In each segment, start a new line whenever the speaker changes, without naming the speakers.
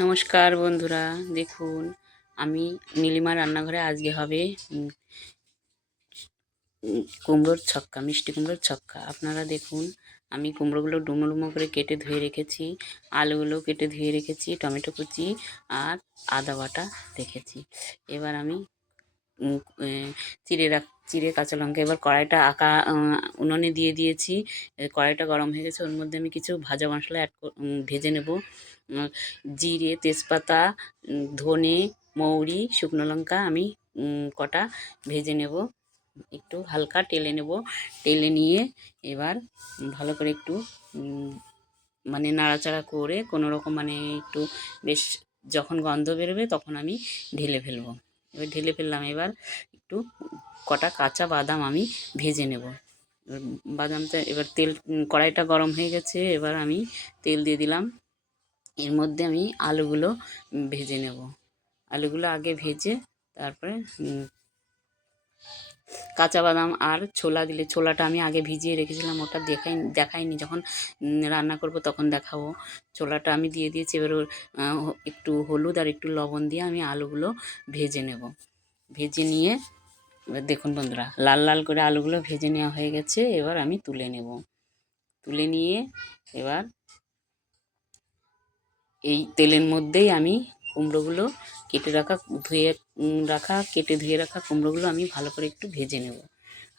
নমস্কার বন্ধুরা, দেখুন, আমি নীলিমা রান্নাঘরে আজকে হবে কুমড়োর ছক্কা, মিষ্টি কুমড়োর ছক্কা। আপনারা দেখুন, আমি কুমড়োগুলো ডুমো ডুমো করে কেটে ধুয়ে রেখেছি, আলুগুলো কেটে ধুয়ে রেখেছি, টমেটো কুচি আর আদা বাটা রেখেছি এবার আমি চিড়ে রাখ, চিড়ে কাঁচা লঙ্কা, এবার কড়াইটা আঁকা উনুনে দিয়ে দিয়েছি। কড়াইটা গরম হয়ে গেছে, ওর মধ্যে আমি কিছু ভাজা মশলা অ্যাড ভেজে নেব। জিরে, তেজপাতা ধনে, মৌরি, শুকনো লঙ্কা আমি কটা ভেজে নেব। একটু হালকা টেলে নেব। টেলে নিয়ে এবার ভালো করে একটু মানে নাড়াচাড়া করে কোনো রকম মানে একটু বেশ যখন গন্ধ বেরোবে তখন আমি ঢেলে ফেলব। এবার ঢেলে ফেললাম। এবার একটু কটা কাঁচা বাদাম আমি ভেজে নেব। বাদামটা এবার তেল কড়াইটা গরম হয়ে গেছে। এবার আমি তেল দিয়ে দিলাম। এর মধ্যে আমি আলুগুলো ভেজে নেব। আলুগুলো আগে ভেজে তারপরে কাঁচা বাদাম আর ছোলা দিলে, ছোলাটা আমি আগে ভিজিয়ে রেখেছিলাম, ওটা দেখাই, দেখাইনি। যখন রান্না করব তখন দেখাবো। ছোলাটা আমি দিয়ে দিয়েছি, এবার একটু হলুদ আর একটু লবণ দিয়ে আমি আলুগুলো ভেজে নেব। ভেজে নিয়ে, এবার দেখুন বন্ধুরা, লাল লাল করে আলুগুলো ভেজে নেওয়া হয়ে গেছে, এবার আমি তুলে নেব। তুলে নিয়ে এবার এই তেলের মধ্যেই আমি কুমড়োগুলো কেটে রাখা, ধুয়ে রাখা, কেটে ধুয়ে রাখা কুমড়োগুলো আমি ভালো করে একটু ভেজে নেব।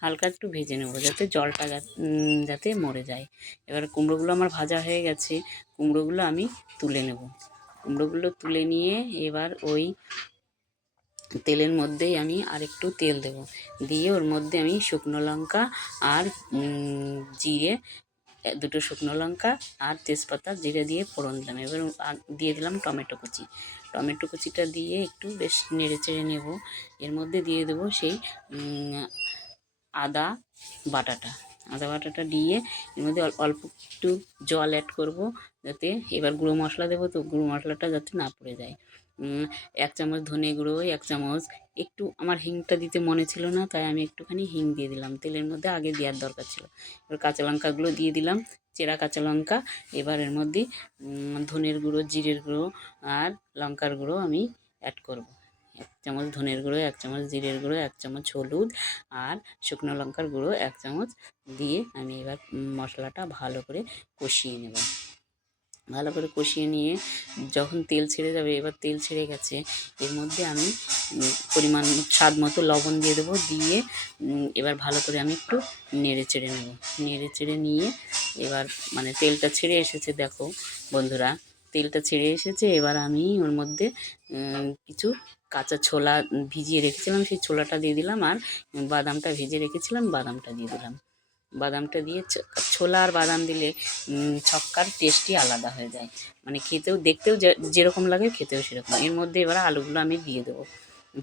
হালকা একটু ভেজে নেব যাতে জলটা যাতে মরে যায়। এবার কুমড়োগুলো আমার ভাজা হয়ে গেছে, কুমড়োগুলো আমি তুলে নেব। কুমড়োগুলো তুলে নিয়ে এবার ওই তেলের মধ্যেই আমি আরেকটু তেল দেব। দিয়ে ওর মধ্যে আমি শুকনো লঙ্কা আর জিরে দুটো শুকনো লঙ্কা আর তেজপাতা জিরে দিয়ে ফোড়ন দিলাম। এবার দিয়ে দিলাম টমেটো কুচি। টমেটো কুচিটা দিয়ে একটু বেশ নেড়ে চেড়ে নেব। এর মধ্যে দিয়ে দেবো সেই আদা বাটাটা। আদা বাটাটা দিয়ে এর মধ্যে অল- অল্প একটু জল অ্যাড করব যাতে এবার গুঁড়ো মশলা দেবো তো গুঁড়ো মশলাটা যাতে না পড়ে যায়। এক চামচ ধনে গুঁড়ো, এক চামচ একটু, আমার হিংটা দিতে মনে ছিল না, তাই আমি একটুখানি হিং দিয়ে দিলাম। তেলের মধ্যে আগে দেওয়ার দরকার ছিল। এবার কাঁচা লঙ্কাগুলো দিয়ে দিলাম, চেরা কাঁচা লঙ্কা। এবার এর মধ্যে ধনের গুঁড়ো, জিরের গুঁড়ো আর লঙ্কার গুঁড়ো আমি অ্যাড করব। এক চামচ ধনের গুঁড়ো, এক চামচ জিরের গুঁড়ো, এক চামচ হলুদ আর শুকনো লঙ্কার গুঁড়ো, এক চামচ দিয়ে আমি এবার মশলাটা ভালো করে কষিয়ে নেব। ভালো করে কষিয়ে নিয়ে যখন তেল ছেড়ে যাবে, এবার তেল ছেড়ে গেছে, এর মধ্যে আমি পরিমাণ, স্বাদ মতো লবণ দিয়ে দেবো, দিয়ে এবার ভালো করে আমি একটু নেড়ে চেড়ে নেব। নেড়ে চেড়ে নিয়ে এবার মানে তেলটা ছেড়ে এসেছে, দেখো বন্ধুরা, তেলটা ছেড়ে এসেছে, এবার আমি ওর মধ্যে কিছু কাঁচা ছোলা ভিজিয়ে রেখেছিলাম, সেই ছোলাটা দিয়ে দিলাম আর বাদামটা ভেজে রেখেছিলাম, বাদামটা দিয়ে দিলাম। বাদামটা দিয়ে ছোলা আর বাদাম দিলে ছক্কার টেস্টই আলাদা হয়ে যায়। মানে খেতেও, দেখতেও যেরকম লাগে খেতেও সেরকম। এর মধ্যে এবার আলুগুলো আমি দিয়ে দেবো,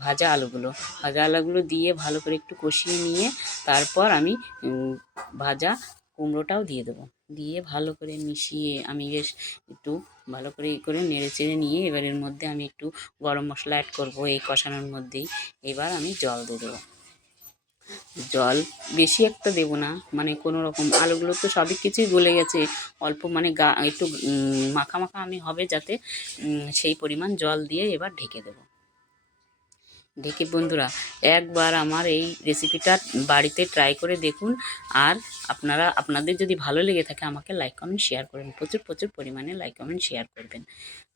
ভাজা আলুগুলো। ভাজা আলুগুলো দিয়ে ভালো করে একটু কষিয়ে নিয়ে, তারপর আমি ভাজা কুমড়োটাও দিয়ে দেবো। দিয়ে ভালো করে মিশিয়ে আমি বেশ একটু ভালো করে ই করে নেড়ে চেড়ে নিয়ে এবার এর মধ্যে আমি একটু গরম মশলা অ্যাড করব এই কষানোর মধ্যেই। এবার আমি জল দিয়ে দেবো। জল বেশি একটা দেবো না মানে কোনো রকম আলুগুলো তো সবই কিছুই গলে গেছে, অল্প মানে গা, একটু মাখা মাখা আমি হবে যাতে সেই পরিমাণ জল দিয়ে এবার ঢেকে দেবো। ঢেকে বন্ধুরা, একবার আমার এই রেসিপিটা বাড়িতে ট্রাই করে দেখুন। আর আপনারা, আপনাদের যদি ভালো লেগে থাকে, আমাকে লাইক কমেন্ট শেয়ার করবেন। প্রচুর প্রচুর পরিমাণে লাইক কমেন্ট শেয়ার করবেন।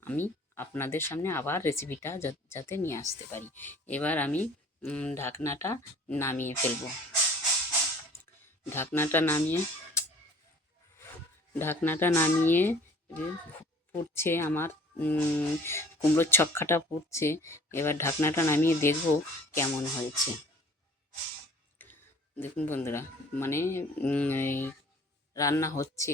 আমি আপনাদের সামনে আবার রেসিপিটা যাতে নিয়ে আসতে পারি। এবার আমি ঢাকনাটা নামিয়ে ফেলব। ঢাকনাটা নামিয়ে ঢাকনাটা নামিয়ে ফুটছে আমার কুমড়োর ছক্কাটা পড়ছে। এবার ঢাকনাটা নামিয়ে দেখব কেমন হয়েছে। দেখুন বন্ধুরা মানে রান্না হচ্ছে।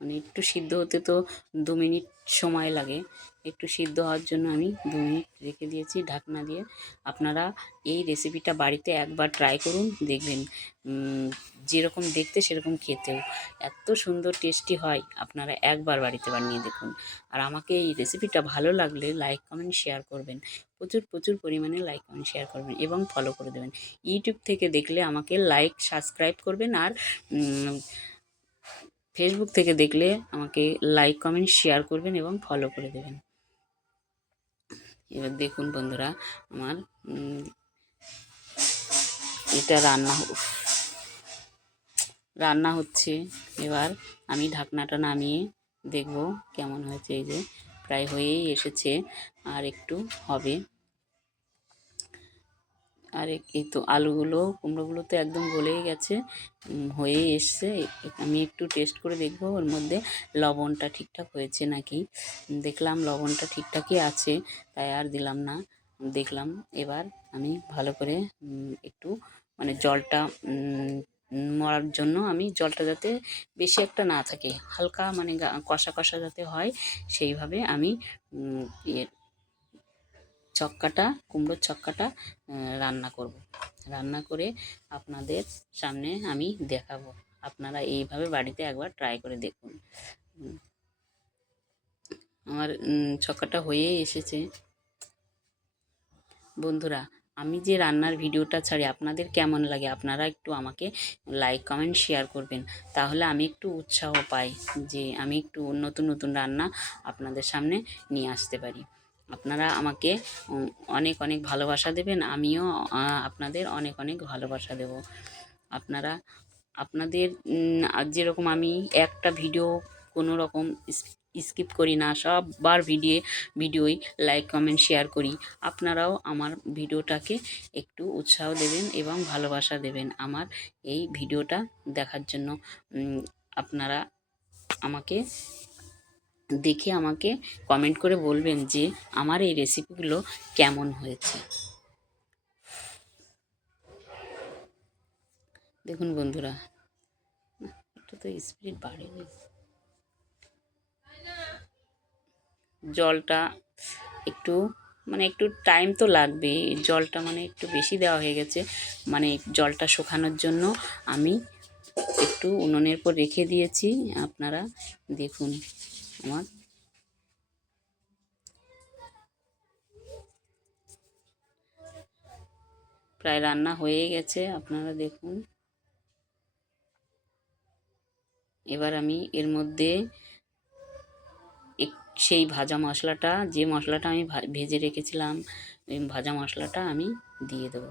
মানে একটু সিদ্ধ হতে তো দু মিনিট সময় লাগে। একটু সিদ্ধ হওয়ার জন্য আমি দু মিনিট রেখে দিয়েছি ঢাকনা দিয়ে। আপনারা এই রেসিপিটা বাড়িতে একবার ট্রাই করুন, দেখবেন। যেরকম দেখতে সেরকম খেতেও। এত সুন্দর টেস্টি হয়, আপনারা একবার বাড়িতে বানিয়ে দেখুন। আর আমাকে এই রেসিপিটা ভালো লাগলে লাইক কমেন্ট শেয়ার করবেন। প্রচুর প্রচুর পরিমাণে লাইক কমেন্ট শেয়ার করবেন এবং ফলো করে দেবেন। ইউটিউব থেকে দেখলে আমাকে লাইক সাবস্ক্রাইব করবেন আর ফেসবুক থেকে দেখলে আমাকে লাইক কমেন্ট শেয়ার করবেন এবং ফলো করে দেবেন। এবার দেখুন বন্ধুরা, আমার এটা রান্না রান্না হচ্ছে। এবার আমি ঢাকনাটা নামিয়ে দেখব কেমন হয়েছে। এই যে প্রায় হয়েই এসেছে, আর একটু হবে। আর এই তো আলুগুলো, কুমড়োগুলো তো একদম গলেই গেছে হয়েই এসছে। আমি একটু টেস্ট করে দেখব, ওর মধ্যে লবণটা ঠিকঠাক হয়েছে নাকি। দেখলাম লবণটা ঠিকঠাকই আছে, তাই আর দিলাম না। দেখলাম এবার আমি ভালো করে একটু মানে জলটা মরার জন্য আমি জলটা যাতে বেশি একটা না থাকে, হালকা মানে কষা কষা যাতে হয়, সেইভাবে আমি চক্কাটা কুমড়োর চক্কাটা রান্না করব। রান্না করে আপনাদের সামনে আমি দেখাবো। আপনারা এইভাবে বাড়িতে একবার ট্রাই করে দেখুন। আমার উম, চক্কাটা হয়েই এসেছে। বন্ধুরা আমি যে রান্নার ভিডিওটা ছাড়ি আপনাদের কেমন লাগে? আপনারা একটু আমাকে লাইক কমেন্ট শেয়ার করবেন। তাহলে আমি একটু উৎসাহ পাই যে আমি একটু নতুন নতুন রান্না আপনাদের সামনে নিয়ে আসতে পারি। আপনারা আমাকে অনেক অনেক ভালোবাসা দেবেন, আমিও আপনাদের অনেক অনেক ভালোবাসা দেব। আপনারা, আপনাদের যেরকম আমি একটা ভিডিও কোনো রকম স্কিপ করি না, সববার ভিডিও ভিডিওই লাইক, কমেন্ট, শেয়ার করি। আপনারাও আমার ভিডিওটাকে একটু উৎসাহ দেবেন এবং ভালোবাসা দেবেন আমার এই ভিডিওটা দেখার জন্য। আপনারা আমাকে দেখে আমাকে কমেন্ট করে বলবেন যে, আমার এই রেসিপিগুলো কেমন হয়েছে? দেখুন বন্ধুরা একটু তো স্পিড বাড়েনি জলটা একটু মানে একটু টাইম তো লাগবে জলটা মানে একটু বেশি দেওয়া হয়ে গেছে মানে জলটা শুকানোর জন্য আমি একটু উনুনের পর রেখে দিয়েছি, আপনারা দেখুন। আমার প্রায় রান্না হয়ে গেছে, আপনারা দেখুন। এবার আমি এর মধ্যে সেই ভাজা মশলাটা, যে মশলাটা আমি ভেজে রেখেছিলাম ভাজা মশলাটা আমি দিয়ে দেবো।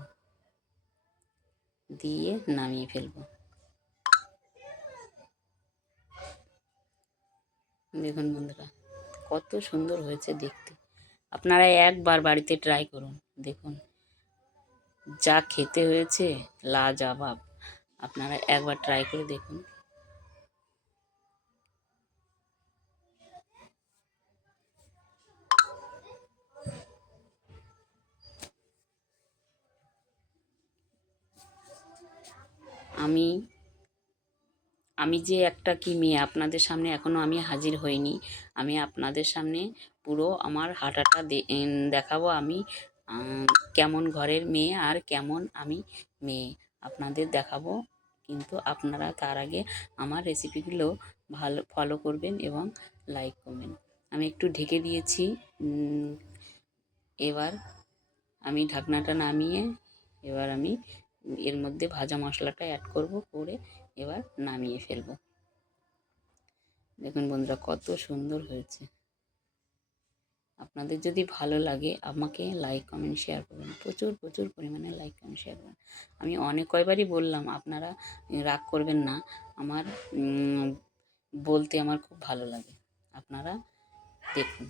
দিয়ে নামিয়ে ফেলব। দেখুন বন্ধুরা, কত সুন্দর হয়েছে দেখতে। আপনারা একবার বাড়িতে ট্রাই করুন, দেখুন। যা খেতে হয়েছে, লাজবাব। আপনারা একবার ট্রাই করে দেখুন। আমি আমি যে একটা কি মেয়ে আপনাদের সামনে এখনও আমি হাজির হইনি। আমি আপনাদের সামনে পুরো আমার হাঁটাটা দেখাবো আমি কেমন ঘরের মেয়ে আর কেমন আমি মেয়ে। আপনাদের দেখাবো, কিন্তু আপনারা তার আগে আমার রেসিপিগুলো ভালো ফলো করবেন এবং লাইক করবেন। আমি একটু ঢেকে দিয়েছি এবার আমি ঢাকনাটা নামিয়ে, এবার আমি এর মধ্যে ভাজা মশলাটা অ্যাড করব, করে এবার নামিয়ে ফেলব। দেখুন বন্ধুরা, কত সুন্দর হয়েছে। আপনাদের যদি ভালো লাগে, আমাকে লাইক কমেন্ট শেয়ার করবেন। প্রচুর প্রচুর পরিমাণে লাইক কমেন্ট শেয়ার করবেন। আমি অনেক কয়বারই বললাম, আপনারা রাগ করবেন না। আমার বলতে আমার খুব ভালো লাগে। আপনারা দেখুন।